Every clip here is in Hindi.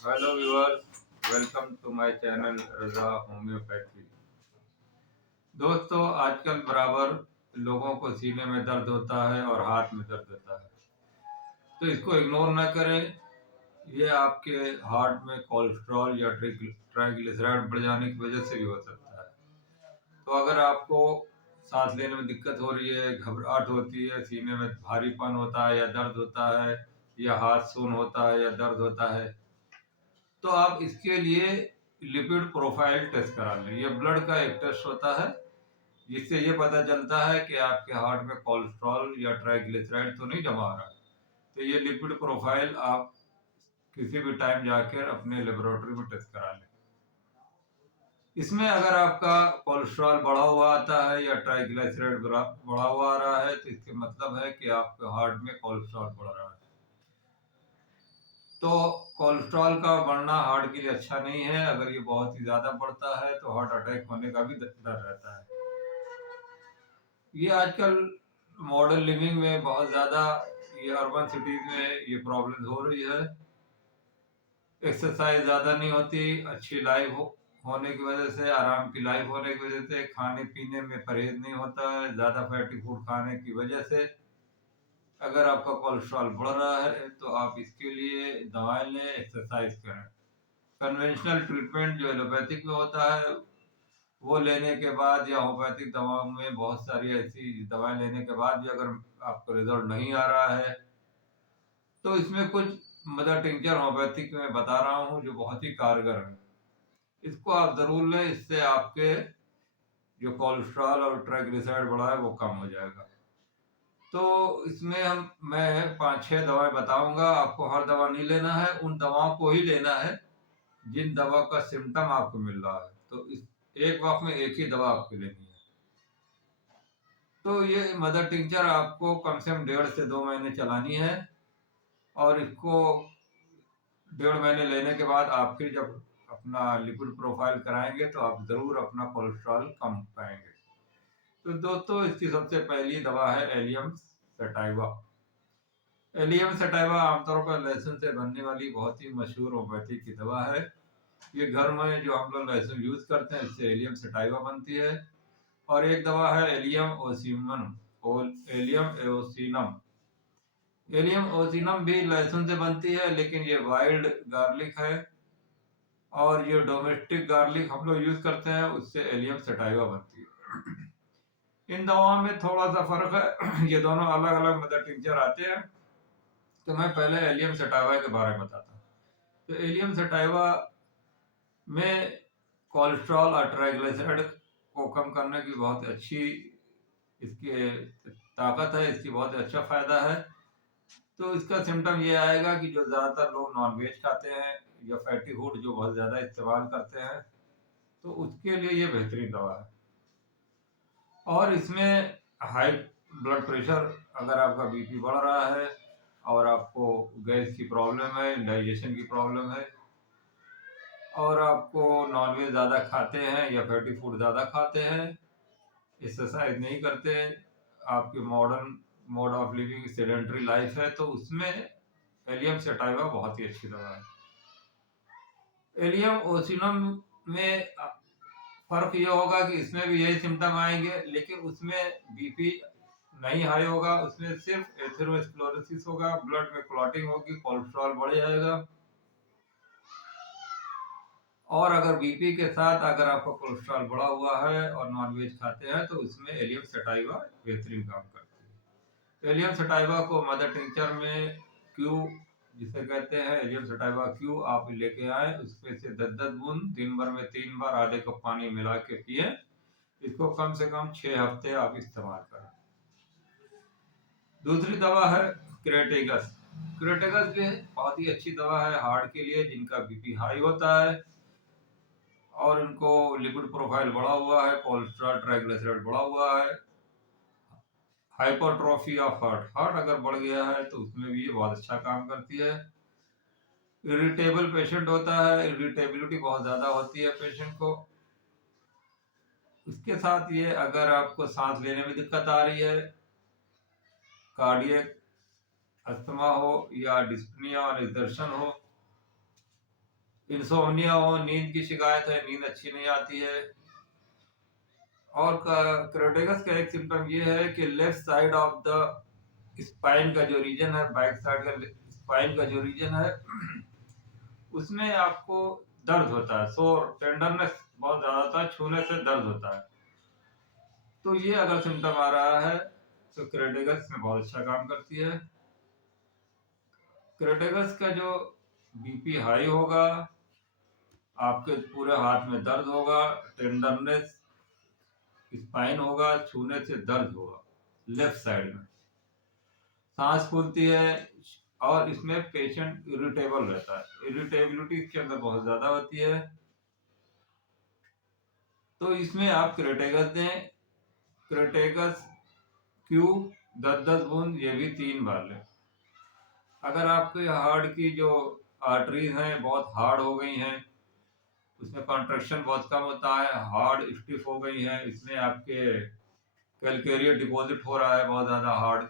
Hello viewers, welcome to my channel Raza homeopathy. दोस्तों, आजकल बराबर लोगों को सीने में दर्द होता है और हाथ में दर्द होता है, तो इसको इग्नोर ना करें। ये आपके हार्ट में कोलेस्ट्रॉल या ट्राइग्लिसराइड बढ़ जाने की वजह से भी हो सकता है। तो अगर आपको सांस लेने में दिक्कत हो रही है, घबराहट होती है, सीने में भारीपन होता है या दर्द होता है, या हाथ सून होता है या दर्द होता है, तो आप इसके लिए लिपिड प्रोफाइल टेस्ट करा लें। ये ब्लड का एक टेस्ट होता है जिससे ये पता चलता है कि आपके हार्ट में कोलेस्ट्रॉल या ट्राइग्लिसराइड तो नहीं जमा रहा है। तो ये लिपिड प्रोफाइल आप किसी भी टाइम जाकर अपने लेबोरेटरी में टेस्ट करा लें। इसमें अगर आपका कोलेस्ट्रॉल बढ़ा हुआ आता है या ट्राइग्लिसराइड बढ़ा हुआ आ रहा है, तो इसके मतलब है कि आपके हार्ट में कोलेस्ट्रॉल बढ़ रहा है। तो कोलेस्ट्रॉल का बढ़ना हार्ट के लिए अच्छा नहीं है। अगर ये बहुत ही ज्यादा बढ़ता है तो हार्ट अटैक होने का भी डर रहता है। ये आजकल मॉडर्न लिविंग में बहुत ज्यादा, ये अर्बन सिटीज में ये प्रॉब्लम हो रही है। एक्सरसाइज ज्यादा नहीं होती, अच्छी लाइफ होने की वजह से, आराम की लाइफ होने की वजह से, खाने पीने में परहेज नहीं होता है, ज्यादा फैटी फूड खाने की वजह से अगर आपका कोलेस्ट्रॉल बढ़ रहा है तो आप इसके लिए दवाएं लें, एक्सरसाइज करें। कन्वेंशनल ट्रीटमेंट जो एलोपैथिक में होता है वो लेने के बाद, या होम्योपैथिक दवाओं में बहुत सारी ऐसी दवाएं लेने के बाद भी अगर आपको रिजल्ट नहीं आ रहा है, तो इसमें कुछ मदर टिंचर होम्योपैथिक में बता रहा हूँ जो बहुत ही कारगर है। इसको आप जरूर लें, इससे आपके जो कोलेस्ट्रॉल और ट्राइग्लिसराइड बढ़ा है वो कम हो जाएगा। तो इसमें मैं 5-6 दवाएं बताऊंगा। आपको हर दवा नहीं लेना है, उन दवाओं को ही लेना है जिन दवा का सिम्टम आपको मिल रहा है। तो इस एक वक्त में एक ही दवा आपको लेनी है। तो ये मदर टिंचर आपको कम से कम 1.5 से 2 महीने चलानी है, और इसको 1.5 महीने लेने के बाद आप फिर जब अपना लिपिड प्रोफाइल कराएंगे तो आप जरूर अपना कोलेस्ट्रॉल कम पाएंगे। तो दोस्तों, इसकी सबसे पहली दवा है एलियम सटाइवा। एलियम सटाइवा आमतौर पर लहसुन से बनने वाली बहुत ही मशहूर होम्योपैथी की दवा है। ये घर में जो हम लोग लहसुन यूज करते हैं इससे एलियम सटाइवा बनती है। और एक दवा है एलियम ओसिमन, एलियम एओसिनम। एलियम ओसिनम भी लहसुन से बनती है, लेकिन ये वाइल्ड गार्लिक है, और ये डोमेस्टिक गार्लिक हम लोग यूज करते हैं उससे एलियम सटाइवा बनती है। इन दवाओं में थोड़ा सा फर्क है। ये दोनों अलग अलग मदर टिंचर आते हैं। तो मैं पहले एलियम सटाइवा के बारे में बताता हूँ। तो एलियम सटाइवा में कोलेस्ट्रॉल और ट्राइग्लिसराइड को कम करने की बहुत अच्छी इसकी ताकत है, इसकी बहुत अच्छा फायदा है। तो इसका सिम्टम ये आएगा कि जो ज़्यादातर लोग नॉन वेज खाते हैं या फैटी फूड जो बहुत ज़्यादा इस्तेमाल करते हैं, तो उसके लिए ये बेहतरीन दवा है। और इसमें हाई ब्लड प्रेशर, अगर आपका बीपी बढ़ रहा है और आपको गैस की प्रॉब्लम है, डाइजेशन की प्रॉब्लम है, और आपको नॉनवेज ज़्यादा खाते हैं या फैटी फूड ज़्यादा खाते हैं, एक्सरसाइज नहीं करते, आपकी modern mode of living sedentary life है, तो उसमें एलियम सटाइवा बहुत ही अच्छी दवा है। एलियम ओसिनम में फर्क ये होगा कि इसमें भी यही सिम्टम आएंगे, लेकिन उसमें बीपी नहीं हाई होगा, उसमें सिर्फ एथेरोस्क्लेरोसिस होगा, ब्लड में क्लॉटिंग होगी, कोलेस्ट्रॉल बढ़ जाएगा। और अगर बीपी के साथ अगर आपका कोलेस्ट्रॉल बढ़ा हुआ है और नॉनवेज खाते हैं तो उसमें एलियम सटाइवा बेहतरीन काम करती है। एलियम सटाइवा को मदर टिंचर में क्यू जिसे कहते हैं, एलियम सटाइवा क्यू आप लेके आए, उसमें से 10-10 बूंद दिन भर में 3 बार आधे कप पानी मिला के पिए। इसको कम से कम 6 हफ्ते आप इस्तेमाल करें। दूसरी दवा है क्रेटेगस। क्रेटेगस भी बहुत ही अच्छी दवा है हार्ट के लिए, जिनका बीपी हाई होता है और उनको लिपिड प्रोफाइल बढ़ा हुआ है, कोलेस्ट्रॉल ट्राइग्लिसराइड बढ़ा हुआ है, हाइपरट्रॉफी ऑफ हार्ट, हार्ट अगर बढ़ गया है तो उसमें भी ये बहुत अच्छा काम करती है। इरिटेबल पेशेंट होता है, इरिटेबिलिटी बहुत ज्यादा होती है पेशेंट को। उसके साथ ये अगर आपको सांस लेने में दिक्कत आ रही है, कार्डियक अस्थमा हो या डिस्पनिया और निदर्शन हो, इंसोम्निया हो, नींद की शिकायत है, नींद अच्छी नहीं आती है। और क्रेटेगस का एक सिम्टम ये है कि left side of the spine का जो रीजन है, बैक साइड का स्पाइन का जो रीजन है उसमें आपको दर्द होता है, सोर टेंडरनेस बहुत ज्यादा होता है, छूने से दर्द होता है। तो ये अगर सिम्टम आ रहा है तो क्रेटेगस में बहुत अच्छा काम करती है। क्रेटेगस का जो बीपी हाई होगा, आपके पूरे हाथ में दर्द होगा, टेंडरनेस, स्पाइन होगा, छूने से दर्द होगा लेफ्ट साइड में, सांस फूलती है, और इसमें पेशेंट इरिटेबल रहता है, इरिटेबिलिटी इसके अंदर बहुत ज्यादा होती है। तो इसमें आप क्रेटेगस दें, क्रेटेगस क्यू 10-10 बूंद, ये भी 3 बार लें। अगर आपके हार्ट की जो आर्टरीज हैं बहुत हार्ड हो गई हैं, उसमें कॉन्ट्रैक्शन बहुत कम होता है, हार्ड स्टिफ हो गई है, इसमें आपके कैलकेरियर डिपॉजिट हो रहा है बहुत ज़्यादा हार्ट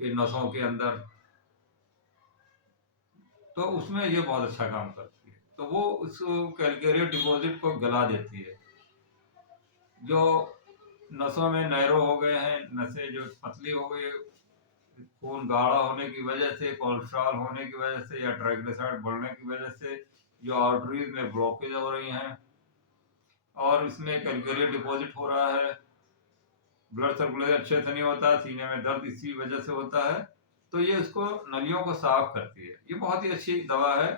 के नसों के अंदर, तो उसमें ये बहुत अच्छा काम करती है। तो वो उस कैलकेरियर डिपॉजिट को गला देती है। जो नसों में नैरो हो गए हैं, नसें जो पतली हो गई, खून गाढ़ा होने की वजह से, कोलेस्ट्रॉल होने की वजह से, या ट्राइग्लिसराइड बढ़ने की वजह से जो आर्टरीज में ब्लॉकेज हो रही हैं, और इसमें कैलकेरियर डिपॉजिट हो रहा है, ब्लड सर्कुलेशन अच्छे से नहीं होता, सीने में दर्द इसी वजह से होता है, तो ये उसको नलियों को साफ करती है। ये बहुत ही अच्छी दवा है।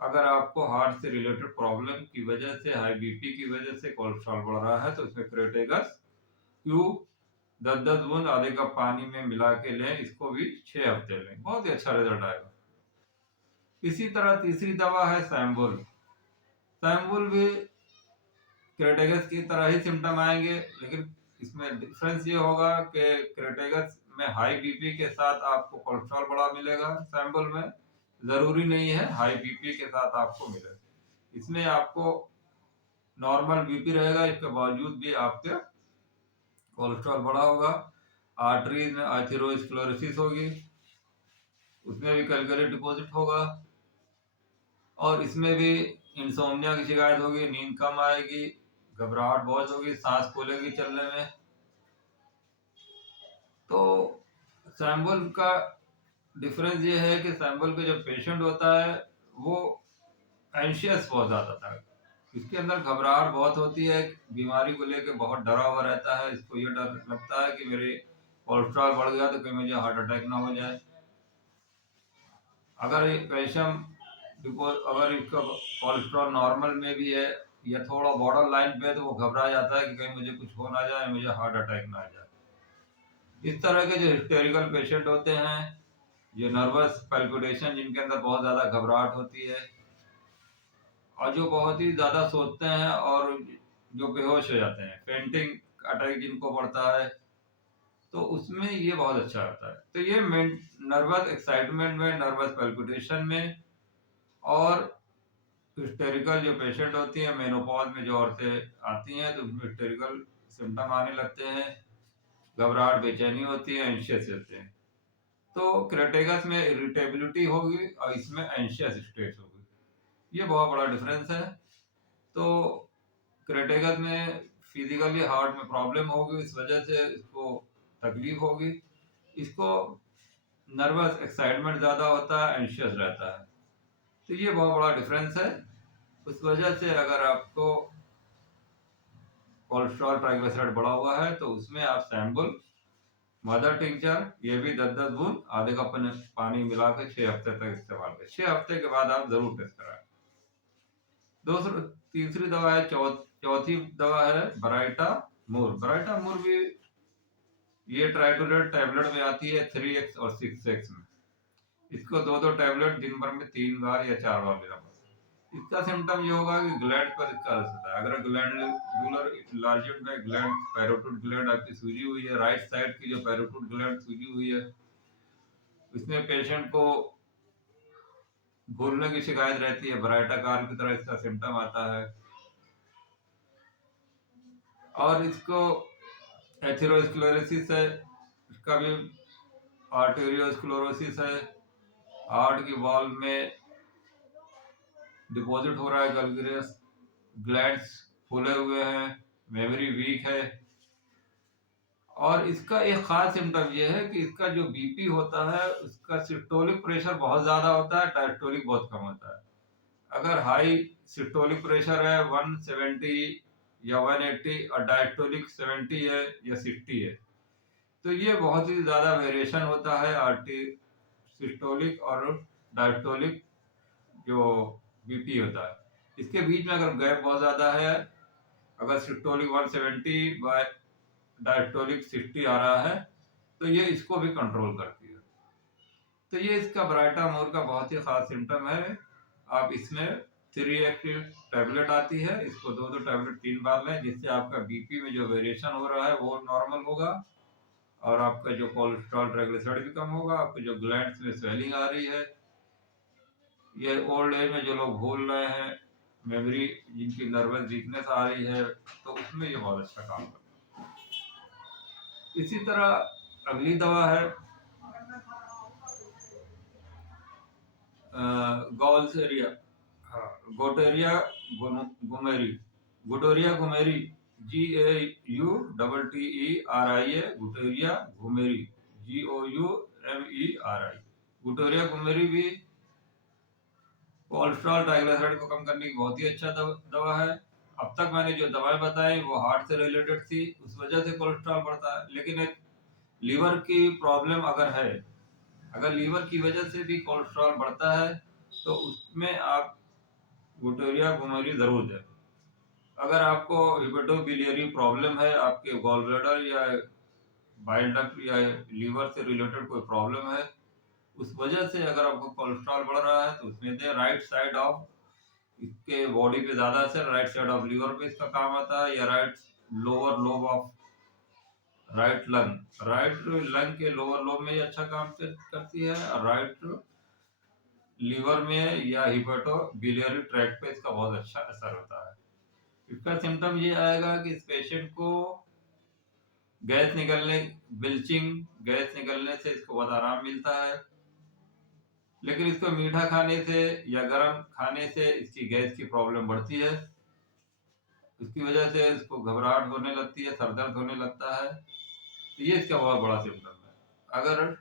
अगर आपको हार्ट से रिलेटेड प्रॉब्लम की वजह से, हाई बीपी की वजह से कोलेस्ट्रॉल बढ़ रहा है, तो इसमें क्रेटेगस क्यू 10-10 बूंद आधे कप पानी में मिला के लें, इसको भी 6 हफ्ते लें, बहुत ही अच्छा रिजल्ट आएगा। इसी तरह तीसरी दवा है सैम्बुल। सैम्बुल भी क्रेटेगस की तरह ही सिम्टम आएंगे, लेकिन इसमें डिफरेंस ये होगा कि क्रेटेगस में हाई बीपी के साथ आपको कोलेस्ट्रॉल बड़ा मिलेगा, सैम्बुल में जरूरी नहीं है हाई बीपी के साथ आपको मिले। इसमें आपको नॉर्मल बीपी रहेगा, इसके बावजूद भी आपके कोलेस्ट्रॉल बड़ा होगा, आर्टरीज में आर्थेरोस्क्लेरोसिस होगी, उसमें भी कैलकुलेट डिपॉजिट होगा, और इसमें भी इंसोम्निया की शिकायत होगी, नींद कम आएगी, घबराहट बहुत होगी, सांस फूलेगी चलने में। तो सैम्बल का डिफरेंस ये है कि सैम्बल का जो पेशेंट होता है वो एंशियस बहुत ज़्यादा था, इसके अंदर घबराहट बहुत होती है, बीमारी को लेकर बहुत डरा हुआ रहता है, इसको ये डर लगता है कि मेरे कोलेस्ट्रॉल बढ़ गया तो कहीं मुझे हार्ट अटैक ना हो जाए। अगर एक पेशेंट अगर इसका कोलेस्ट्रॉल नॉर्मल में भी है या थोड़ा बॉर्डर लाइन पे है, तो वो घबरा जाता है कि कहीं मुझे कुछ हो ना जाए, मुझे हार्ट अटैक ना आ जाए। इस तरह के जो हिस्टेरिकल पेशेंट होते हैं, ये नर्वस पैल्पिटेशन, जिनके अंदर बहुत ज़्यादा घबराहट होती है, और जो बहुत ही ज़्यादा सोचते हैं और जो बेहोश हो जाते हैं, फेंटिंग अटैक जिनको पड़ता है, तो उसमें ये बहुत अच्छा होता है। तो ये नर्वस एक्साइटमेंट में, नर्वस पैल्पिटेशन में, और हिस्टेरिकल जो पेशेंट होती हैं, मेनोपॉज में जो औरतें आती हैं तो उसमें हिस्टेरिकल सिम्टम आने लगते हैं, घबराहट, बेचैनी होती है, एंशियस होते हैं, तो क्रेटेगस में इरिटेबिलिटी होगी और इसमें एंशियस स्टेट होगी। ये बहुत बड़ा डिफरेंस है। तो क्रेटेगस में फिजिकली हार्ट में प्रॉब्लम होगी, इस वजह से इसको तकलीफ होगी, इसको नर्वस एक्साइटमेंट ज़्यादा होता है, एंशियस रहता है, तो ये बहुत बड़ा डिफरेंस है। उस वजह से अगर आपको कोलेस्ट्रॉल ट्राइग्लिसराइड बढ़ा हुआ है तो उसमें आप सैम्बुल, मदर टिंचर, ये भी 10-10 बूंद आधे कप पानी मिला के 6 हफ्ते तक इस्तेमाल करें। 6 हफ्ते के बाद आप जरूर टेस्ट कराएं। तीसरी दवा है, चौथी दवा है ब्राइटा मूर। ब्राइटा मूर भी ये ट्राइटोलेट टैबलेट में आती है 3x और 6x में। इसको 2-2 टैबलेट दिन भर में 3 बार या 4 बार लेना पड़ता है। इसका सिम्टम ये होगा कि ग्लैंड पर इसका असर होता है। अगर ग्लैंडुलर इन्लार्जमेंट में ग्लैंड, पैरोटिड ग्लैंड आपकी सूजी हुई है, राइट साइड की जो पैरोटिड ग्लैंड सूजी हुई है, इसमें पेशेंट को भूलने की शिकायत रहती है, ब्राइटाकार की तरह इसका सिम्टम आता है, और इसको एथेरोस्क्लेरोसिस है, इसका भी आर्टेरियोस्क्लेरोसिस है, हार्ट की वॉल में डिपॉजिट हो रहा है गलग्रेस, ग्लैंड्स फूले हुए हैं, मेमोरी वीक है। और इसका एक खास सिम्टम ये है कि इसका जो बीपी होता है उसका सिस्टोलिक प्रेशर बहुत ज़्यादा होता है, डायस्टोलिक बहुत कम होता है। अगर हाई सिस्टोलिक प्रेशर है 170 या 180 और डायस्टोलिक 70 है या 60 है, तो ये बहुत ही ज़्यादा वेरिएशन होता है आर्टी सिस्टोलिक और डायस्टोलिक जो बीपी होता है। इसके बीच में अगर गैप बहुत ज़्यादा है, अगर सिस्टोलिक 170 बाय डायस्टोलिक 60 आ रहा है, तो ये इसको भी कंट्रोल करती है। तो ये इसका ब्राइटामोर का बहुत ही खास सिम्टम है। आप इसमें 3 एक्टिव टैबलेट आती है, इसको 2 टैबलेट 3 बार लें, जिससे आपका बीपी में जो वेरिएशन हो रहा है वो नॉर्मल होगा और आपका जो कोलेस्ट्रॉल ट्राइग्लिसराइड भी कम होगा। आपको जो ग्लैंड्स में स्वेलिंग आ रही है, ये ओल्ड एज में जो लोग भूल रहे हैं, मेमोरी जिनकी नर्वस वीकनेस आ रही है, तो उसमें ये बहुत अच्छा काम करता है। इसी तरह अगली दवा है गौल्सेरिया, हाँ, गोटेरिया गुमेरी, गुडोरिया गुमेरी, GAUTTERIA, गुटेरिया घुमेरी, GOUMERI। गुटेरिया घुमेरी भी कोलेस्ट्रॉल ट्राइग्लिसराइड को कम करने की बहुत ही अच्छा दवा है। अब तक मैंने जो दवाएं बताई वो हार्ट से रिलेटेड थी, उस वजह से कोलेस्ट्रॉल बढ़ता है। लेकिन एक लीवर की प्रॉब्लम अगर है, अगर लीवर की वजह से भी कोलेस्ट्रॉल बढ़ता है, तो उसमें आप गुटेरिया घुमेरी जरूर दें। अगर आपको हिपेटोबिलियरी प्रॉब्लम है, आपके गॉल ब्लैडर या बाइल डक्ट या लीवर से रिलेटेड कोई प्रॉब्लम है, उस वजह से अगर आपको कोलेस्ट्रॉल बढ़ रहा है, तो उसमें दें। राइट साइड ऑफ इसके बॉडी पे ज्यादा असर, राइट साइड ऑफ लीवर पे इसका काम आता है, या right lower lobe of right lung, right lung के लोअर लोब में ये अच्छा काम करती है, और राइट लीवर में या हिपेटोबिलियरी ट्रैक्ट पे इसका बहुत अच्छा असर होता है। इसका सिम्टम ये आएगा कि इस पेशेंट को गैस निकलने, बिल्चिंग गैस निकलने से इसको बहुत आराम मिलता है। लेकिन इसको मीठा खाने से या गर्म खाने से इसकी गैस की प्रॉब्लम बढ़ती है, उसकी वजह से इसको घबराहट होने लगती है, सर दर्द होने लगता है। तो ये इसका बहुत बड़ा सिम्टम है। अगर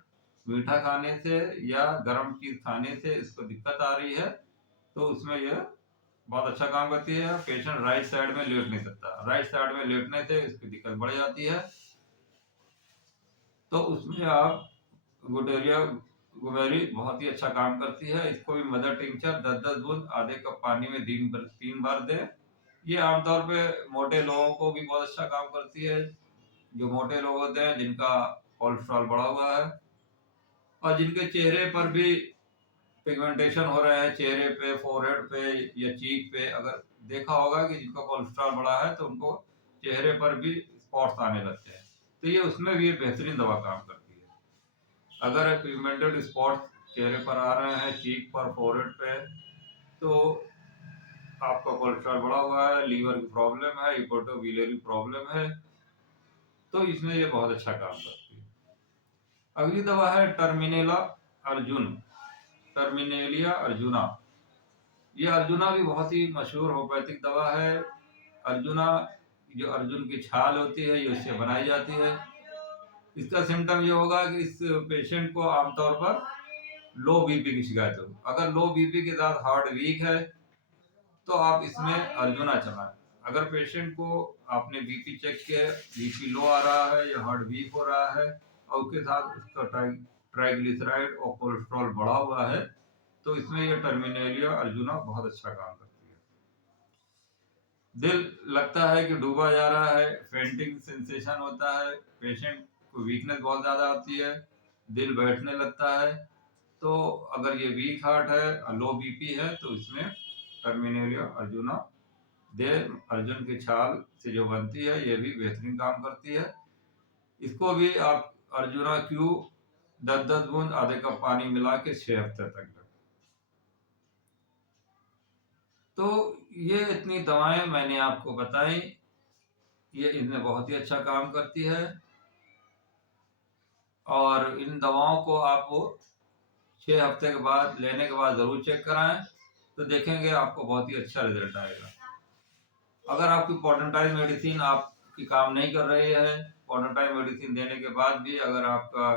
मीठा खाने से या गर्म चीज खाने से इसको दिक्कत आ रही है, तो उसमें यह बहुत अच्छा काम करती है। पेशेंट राइट साइड में लेट नहीं सकता, राइट साइड में लेटने से इसकी दिक्कत बढ़ जाती है, तो उसमें आप गुडेरिया गुमेरी बहुत ही अच्छा काम करती है। इसको भी मदर टिंचर 10-10 बूंद आधे कप पानी में दिन भर 3 बार दें। ये आमतौर पे मोटे लोगों को भी बहुत अच्छा काम करती है, जो मोटे लोग होते हैं जिनका कोलेस्ट्रॉल बढ़ा हुआ है और जिनके चेहरे पर भी पिगमेंटेशन हो रहा है, चेहरे पे, फोरहेड पे या चीक पे। अगर देखा होगा कि जिनका कोलेस्ट्रॉल बढ़ा है तो उनको चेहरे पर भी स्पॉट्स आने लगते हैं, तो ये उसमें भी ये बेहतरीन दवा काम करती है। अगर पिगमेंटेड स्पॉट्स चेहरे पर आ रहे हैं, चीक पर, फोरहेड पे, तो आपका कोलेस्ट्रॉल बढ़ा हुआ है, लीवर की प्रॉब्लम है, हिपेटोबिलियरी प्रॉब्लम है, तो इसमें ये बहुत अच्छा काम करती है। अगली दवा है टर्मिनेला अर्जुन, टर्मिनेलिया अर्जुना। ये अर्जुना भी बहुत ही मशहूर होम्योपैथिक दवा है। अर्जुना, जो अर्जुन की छाल होती है, ये उससे बनाई जाती है। इसका सिम्टम ये होगा कि इस पेशेंट को आमतौर पर लो बीपी की शिकायत हो। अगर लो बीपी के साथ हार्ट वीक है, तो आप इसमें अर्जुना चलाएं। अगर पेशेंट को आपने बीपी चेक किया, बीपी लो आ रहा है या हार्ट वीक हो रहा है और उसके साथ उसका ट्राइग्लिसराइड और कोलेस्ट्रॉल बढ़ा हुआ है, तो इसमें ये टर्मिनेलिया अर्जुना बहुत अच्छा काम करती है। दिल लगता है कि डूबा जा रहा है, फेंटिंग सेंसेशन होता है, पेशेंट को वीकनेस बहुत ज़्यादा होती है, दिल बैठने लगता है, तो अगर ये वीक हार्ट है, लो बीपी है, तो इसमें टर्मिनेलिया अर्जुना दे। अर्जुन की छाल से जो बनती है, ये भी बेहतरीन काम करती है। इसको भी आप अर्जुना क्यू 10-10 बूंद आधे कप पानी मिला के 6 हफ्ते तक लें। तो ये इतनी दवाएं मैंने आपको बताई, ये इनमें बहुत ही अच्छा काम करती है, और इन दवाओं को आप 6 हफ्ते के बाद लेने के बाद ज़रूर चेक कराएं। तो देखेंगे आपको बहुत ही अच्छा रिजल्ट आएगा। अगर आपकी पोर्टेंटाइल मेडिसिन आपकी काम नहीं कर रही है, पोर्टेंटाइल मेडिसिन देने के बाद भी अगर आपका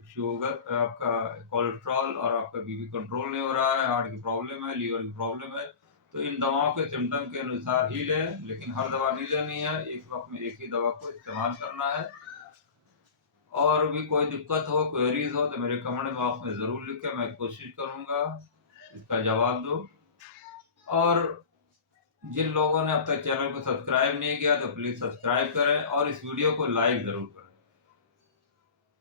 शुगर, आपका कोलेस्ट्रॉल और आपका बीपी कंट्रोल नहीं हो रहा है, हार्ट की प्रॉब्लम है, लीवर की प्रॉब्लम है, तो इन दवाओं के सिम्टम के अनुसार ही लें, लेकिन हर दवा नहीं लेनी है, एक वक्त में एक ही दवा को इस्तेमाल करना है। और भी कोई दिक्कत हो, क्वेरीज हो तो मेरे कमेंट बॉक्स में ज़रूर लिखें, मैं कोशिश करूँगा इसका जवाब दूँ। और जिन लोगों ने अब तक चैनल को सब्सक्राइब नहीं किया तो प्लीज़ सब्सक्राइब करें और इस वीडियो को लाइक ज़रूर करें।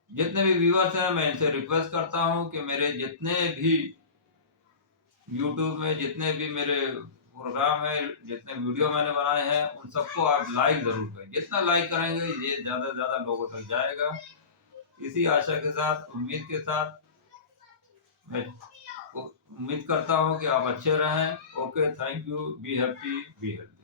जितने भी व्यूअर्स हैं मैं इनसे रिक्वेस्ट करता हूं कि मेरे जितने भी यूट्यूब में जितने भी मेरे प्रोग्राम है, जितने वीडियो मैंने बनाए हैं, उन सबको आप लाइक ज़रूर करें। जितना लाइक करेंगे ये ज़्यादा से ज़्यादा लोगों तक जाएगा। इसी आशा के साथ, उम्मीद के साथ, मैं उम्मीद करता हूं कि आप अच्छे रहें। Okay, thank you, be happy, be healthy.